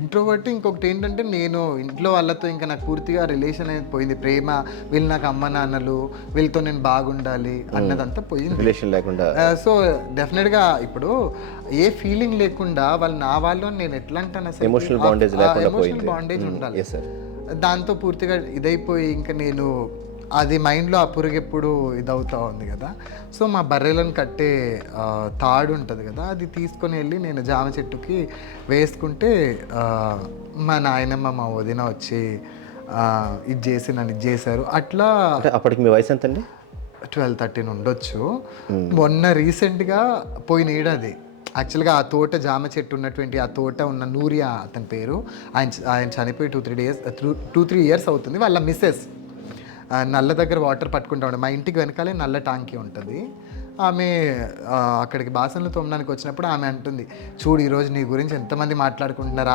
Introvert. ఇంకొకటి ఏంటంటే నేను ఇంట్లో వాళ్ళతో ఇంకా నాకు పూర్తిగా రిలేషన్ అనేది పోయింది. ప్రేమ, వీళ్ళు నాకు అమ్మ నాన్నలు, వీళ్ళతో నేను బాగుండాలి అన్నదంతా పోయింది. రిలేషన్ లేకుండా. సో డెఫినెట్గా ఇప్పుడు ఏ ఫీలింగ్ లేకుండా వాళ్ళు నా వాళ్ళు అని నేను ఎట్లా అంటాను అసలు. ఎమోషనల్ బాండేజ్ లేకుండా ఎమోషనల్ పోయింది. బాండేజ్ ఉండాలి. Yes sir. దాంతో పూర్తిగా ఇదైపోయి ఇంకా నేను అది మైండ్లో ఆ పురుగెప్పుడు ఇదవుతూ ఉంది కదా. సో మా బర్రెలను కట్టే తాడు ఉంటుంది కదా, అది తీసుకొని వెళ్ళి నేను జామ చెట్టుకి వేసుకుంటే మా నాయనమ్మ మా వదిన వచ్చి ఇది చేసి నన్ను ఇది చేశారు. అట్లా అంటే అప్పటికి మీ వయసు ఎంతండి? 12-13 ఉండొచ్చు. మొన్న రీసెంట్గా పోయిన ఏడాది యాక్చువల్గా ఆ తోట జామ చెట్టు ఉన్నటువంటి ఆ తోట ఉన్న నూరియా అతని పేరు. ఆయన చనిపోయి 2-3 ఇయర్స్ అవుతుంది. వాళ్ళ మిస్సెస్ నల్ల దగ్గర వాటర్ పట్టుకుంటా ఉండే, మా ఇంటికి వెనకాలే నల్ల టాంకీ ఉంటుంది. ఆమె అక్కడికి బాసనలు తోమడానికి వచ్చినప్పుడు ఆమె అంటుంది, చూడు ఈరోజు నీ గురించి ఎంతమంది మాట్లాడుకుంటున్నారు,